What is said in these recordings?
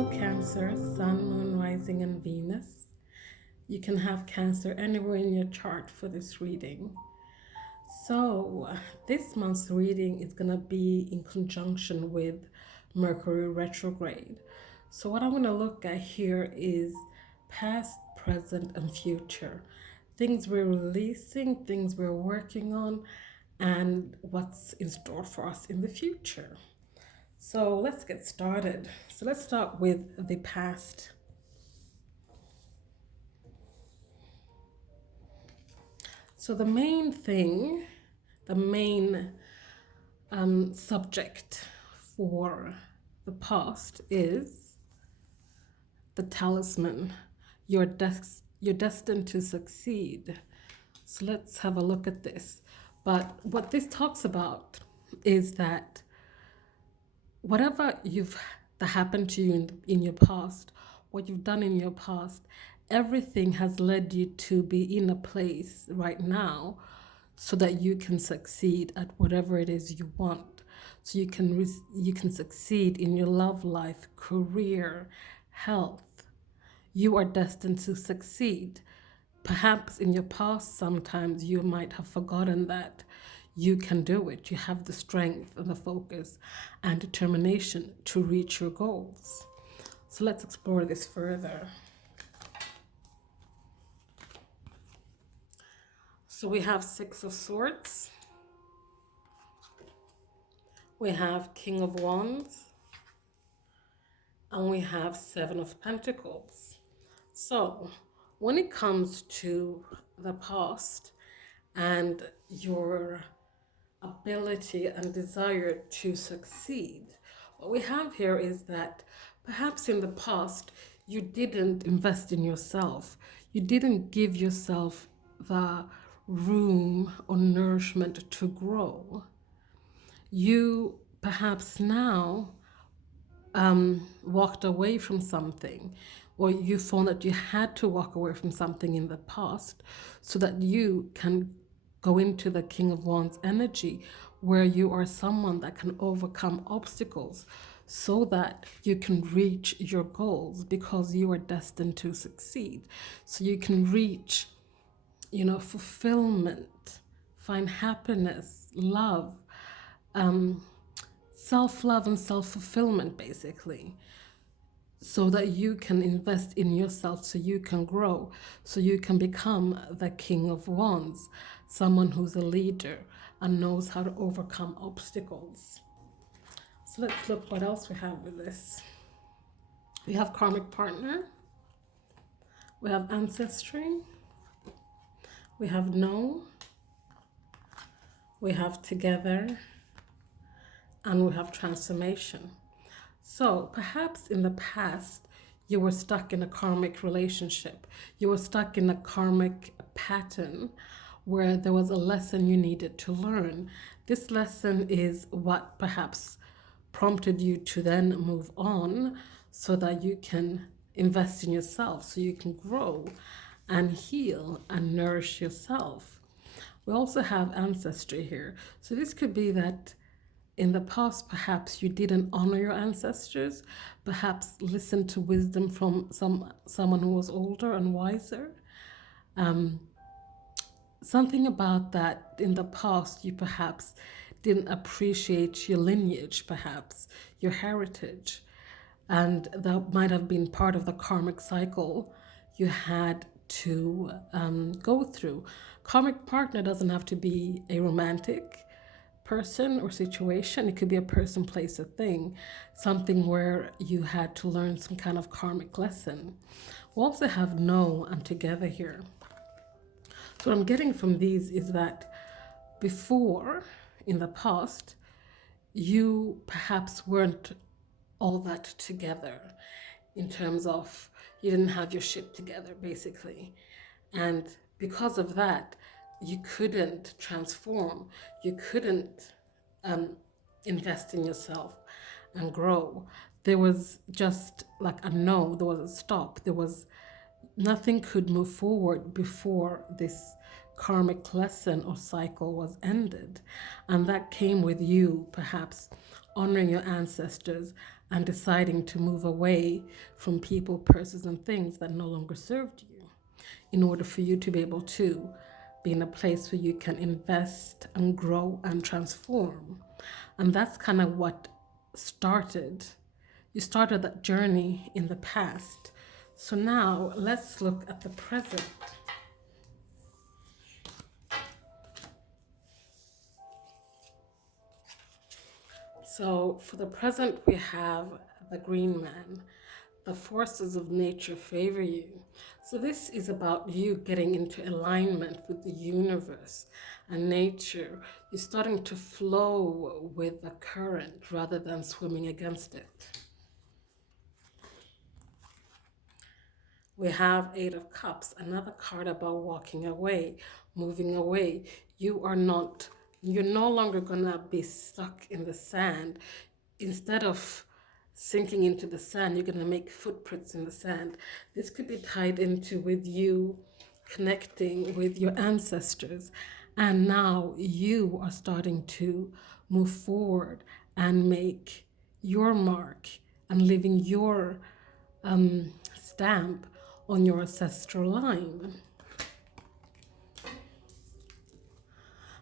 Hello, Cancer, Sun, Moon, Rising, and Venus. You can have Cancer anywhere in your chart for this reading. So, this month's reading is going to be in conjunction with Mercury Retrograde. So, what I'm going to look at here is past, present, and future. Things we're releasing, things we're working on, and what's in store for us in the future. So let's get started. So let's start with the past. So the main thing, the main subject for the past is the talisman. You're destined to succeed. So let's have a look at this. But what this talks about is that whatever that happened to you in your past, what you've done in your past, everything has led you to be in a place right now so that you can succeed at whatever it is you want. So you can succeed in your love life, career, health. You are destined to succeed. Perhaps in your past, sometimes you might have forgotten that you can do it. You have the strength and the focus and determination to reach your goals. So let's explore this further. So we have Six of Swords. We have King of Wands. And we have Seven of Pentacles. So when it comes to the past and your ability and desire to succeed, what we have here is that perhaps in the past you didn't invest in yourself. You didn't give yourself the room or nourishment to grow. You perhaps now walked away from something, or you found that you had to walk away from something in the past so that you can go into the King of Wands energy, where you are someone that can overcome obstacles so that you can reach your goals, because you are destined to succeed. So you can reach, fulfillment, find happiness, love, self-love and self-fulfillment, basically, so that you can invest in yourself, so you can grow, so you can become the King of Wands, someone who's a leader and knows how to overcome obstacles. So let's look what else we have with this. We have karmic partner, we have ancestry, we have no, we have together, and we have transformation. So perhaps in the past, you were stuck in a karmic relationship. You were stuck in a karmic pattern where there was a lesson you needed to learn. This lesson is what perhaps prompted you to then move on so that you can invest in yourself, so you can grow and heal and nourish yourself. We also have ancestry here. So this could be that in the past, perhaps you didn't honor your ancestors, perhaps listen to wisdom from someone who was older and wiser. Something about that in the past, you perhaps didn't appreciate your lineage, perhaps your heritage. And that might have been part of the karmic cycle you had to go through. Karmic partner doesn't have to be a romantic person or situation. It could be a person, place, a thing, something where you had to learn some kind of karmic lesson. We also have no and together here. So what I'm getting from these is that before, in the past, you perhaps weren't all that together, in terms of you didn't have your shit together, basically. And because of that, you couldn't transform, you couldn't invest in yourself and grow. There was just like a no, there was a stop, there was nothing could move forward before this karmic lesson or cycle was ended. And that came with you perhaps honoring your ancestors and deciding to move away from people, persons, and things that no longer served you in order for you to be able to be in a place where you can invest and grow and transform. And that's kind of what started. You started that journey in the past. So now let's look at the present. So for the present, we have the Green Man. The forces of nature favor you. So this is about you getting into alignment with the universe and nature. You're starting to flow with the current rather than swimming against it. We have Eight of Cups, another card about walking away, moving away. You're no longer gonna be stuck in the sand. Instead of sinking into the sand, you're gonna make footprints in the sand. This could be tied into with you connecting with your ancestors. And now you are starting to move forward and make your mark and leaving your stamp on your ancestral line.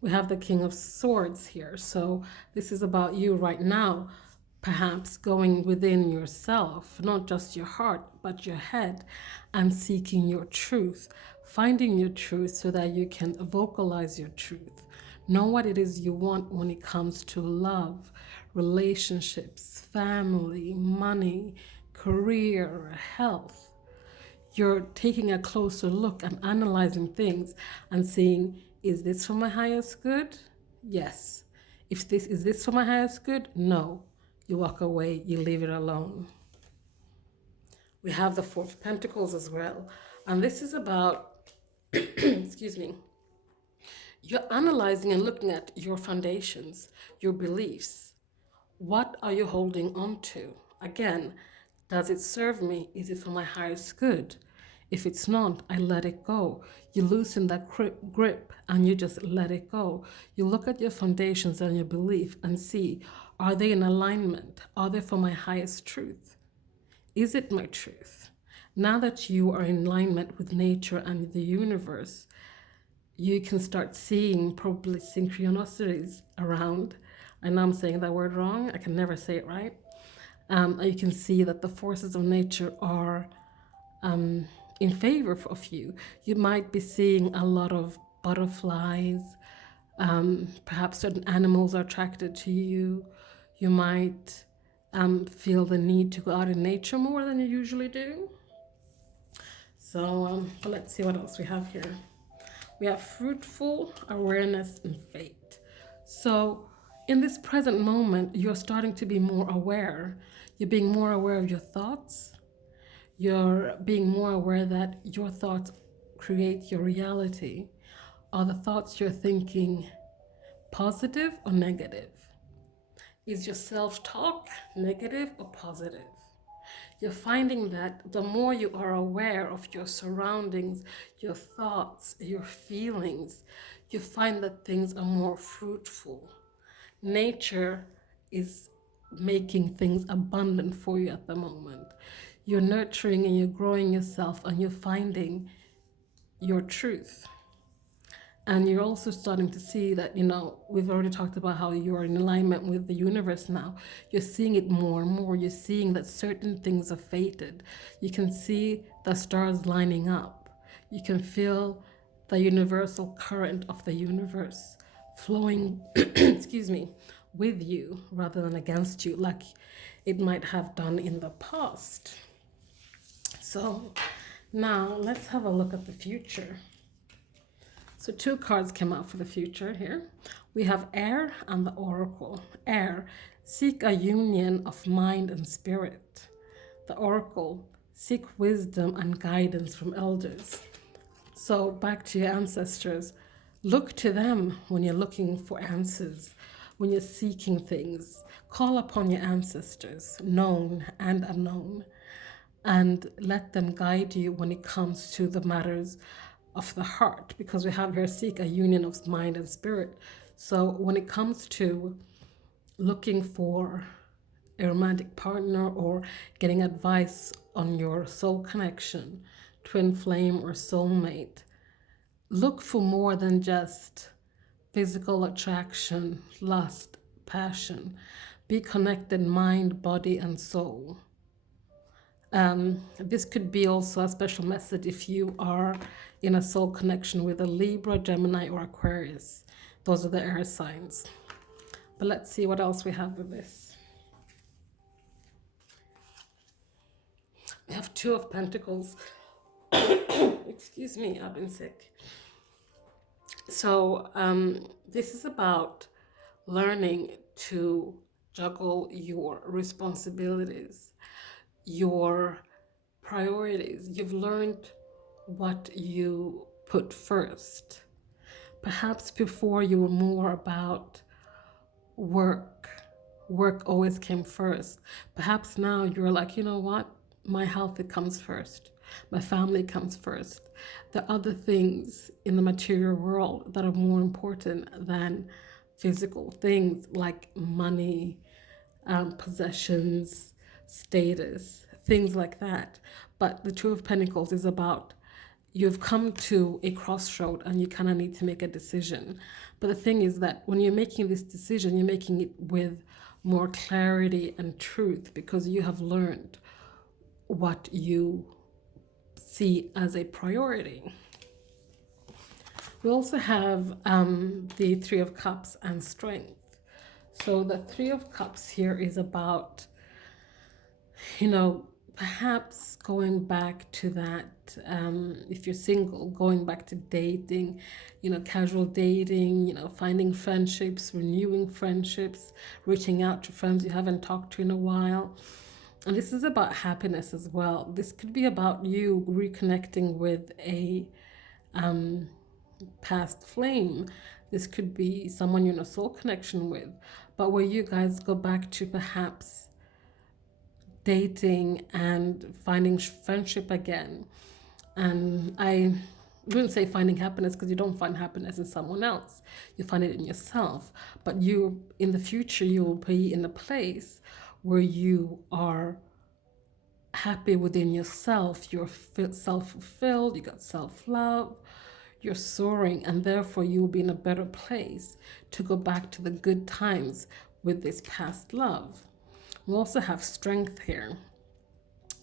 We have the King of Swords here. So this is about you right now, perhaps going within yourself, not just your heart, but your head, and seeking your truth, finding your truth so that you can vocalize your truth. Know what it is you want when it comes to love, relationships, family, money, career, health. You're taking a closer look and analyzing things and saying, is this for my highest good? Yes. Is this for my highest good? No. You walk away, you leave it alone. We have the Four of Pentacles as well. And this is about, excuse me, you're analyzing and looking at your foundations, your beliefs. What are you holding on to? Again, does it serve me? Is it for my highest good? If it's not, I let it go. You loosen that grip and you just let it go. You look at your foundations and your belief and see, are they in alignment? Are they for my highest truth? Is it my truth? Now that you are in alignment with nature and the universe, you can start seeing probably synchronicities around. I know I'm saying that word wrong. I can never say it right. You can see that the forces of nature are in favor of you. You might be seeing a lot of butterflies. Perhaps certain animals are attracted to you. You might feel the need to go out in nature more than you usually do. So let's see what else we have here. We have fruitful awareness and fate. So in this present moment, you're starting to be more aware. You're being more aware of your thoughts. You're being more aware that your thoughts create your reality. Are the thoughts you're thinking positive or negative? Is your self-talk negative or positive? You're finding that the more you are aware of your surroundings, your thoughts, your feelings, you find that things are more fruitful. Nature is making things abundant for you at the moment. You're nurturing and you're growing yourself and you're finding your truth. And you're also starting to see that, we've already talked about how you're in alignment with the universe now. You're seeing it more and more. You're seeing that certain things are fated. You can see the stars lining up. You can feel the universal current of the universe flowing, excuse me, with you rather than against you, like it might have done in the past. So now let's have a look at the future. So 2 cards came out for the future here. We have Air and the Oracle. Air, seek a union of mind and spirit. The Oracle, seek wisdom and guidance from elders. So back to your ancestors. Look to them when you're looking for answers, when you're seeking things. Call upon your ancestors, known and unknown, and let them guide you when it comes to the matters of the heart, because we have here seek a union of mind and spirit. So when it comes to looking for a romantic partner or getting advice on your soul connection, twin flame, or soulmate, look for more than just physical attraction, lust, passion. Be connected mind, body, and soul. This could be also a special message if you are in a soul connection with a Libra, Gemini, or Aquarius. Those are the air signs. But let's see what else we have with this. We have Two of Pentacles. Excuse me, I've been sick. So this is about learning to juggle your responsibilities, your priorities. You've learned what you put first. Perhaps before you were more about work. Work always came first. Perhaps now you're like, you know what? My health, it comes first. My family comes first. There are other things in the material world that are more important than physical things like money, possessions, status, things like that. But the Two of Pentacles is about you've come to a crossroad and you kind of need to make a decision. But the thing is that when you're making this decision, you're making it with more clarity and truth because you have learned what you see as a priority. We also have the Three of Cups and Strength. So the Three of Cups here is about, perhaps going back to that, if you're single, going back to dating, casual dating, finding friendships, renewing friendships, reaching out to friends you haven't talked to in a while. And this is about happiness as well. This could be about you reconnecting with a past flame. This could be someone you're in a soul connection with, but where you guys go back to perhaps dating and finding friendship again. And I wouldn't say finding happiness because you don't find happiness in someone else. You find it in yourself. But you, in the future, you will be in a place where you are happy within yourself. You're self-fulfilled. You got self-love. You're soaring, and therefore you will be in a better place to go back to the good times with this past love. We also have Strength here.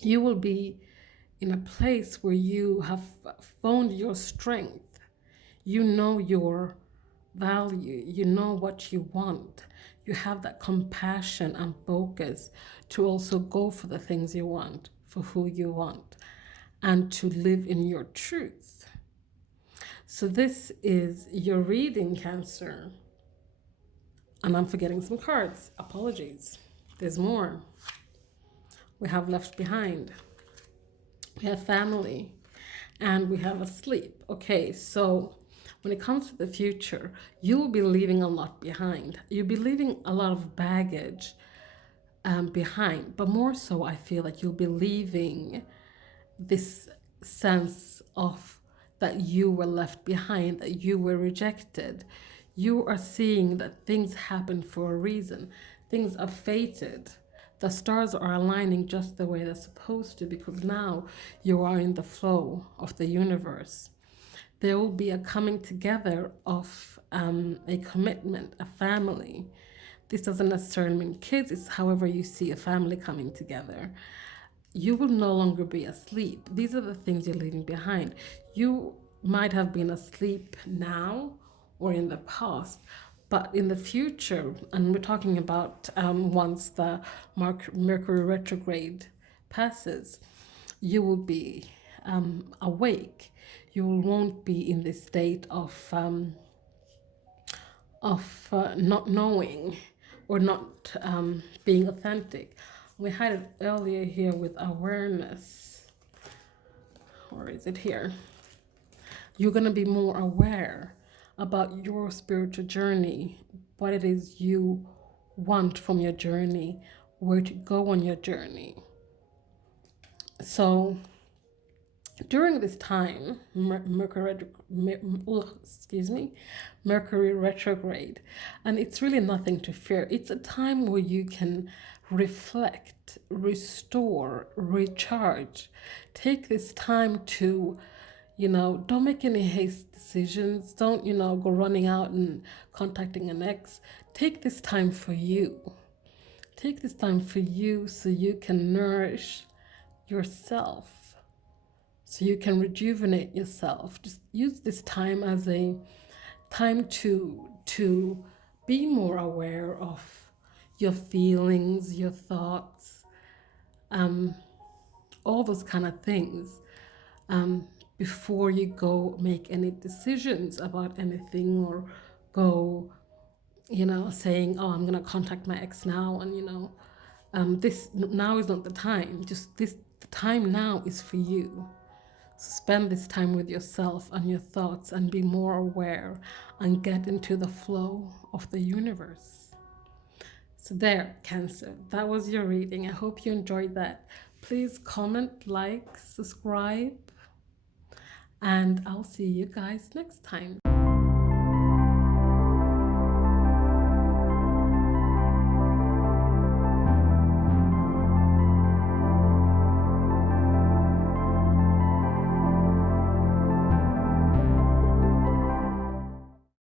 You will be in a place where you have found your strength. You know your value. You know what you want. You have that compassion and focus to also go for the things you want, for who you want, and to live in your truth. So this is your reading, Cancer. And I'm forgetting some cards. Apologies. There's more. We have Left Behind. We have Family. And we have Asleep. Okay, so when it comes to the future, you will be leaving a lot behind. You'll be leaving a lot of baggage behind. But more so, I feel like you'll be leaving this sense of that you were left behind, that you were rejected. You are seeing that things happen for a reason. Things are fated. The stars are aligning just the way they're supposed to because now you are in the flow of the universe. There will be a coming together of a commitment, a family. This doesn't necessarily mean kids, it's however you see a family coming together. You will no longer be asleep. These are the things you're leaving behind. You might have been asleep now or in the past, but in the future, and we're talking about once the Mercury Retrograde passes, you will be awake. You won't be in this state of not knowing or not being authentic. We had it earlier here with awareness. Or is it here? You're going to be more aware about your spiritual journey, what it is you want from your journey, where to go on your journey. So During this time, Mercury retrograde, and it's really nothing to fear. It's a time where you can reflect, restore, recharge. Take this time to, don't make any haste decisions. Don't, go running out and contacting an ex. Take this time for you. Take this time for you so you can nourish yourself, so you can rejuvenate yourself. Just use this time as a time to be more aware of your feelings, your thoughts, all those kind of things, before you go make any decisions about anything, or go, saying, oh, I'm gonna contact my ex now, and this now is not the time. Just this, the time now is for you. Spend this time with yourself and your thoughts, and be more aware and get into the flow of the universe. So there, Cancer, that was your reading. I hope you enjoyed that. Please comment, like, subscribe, and I'll see you guys next time.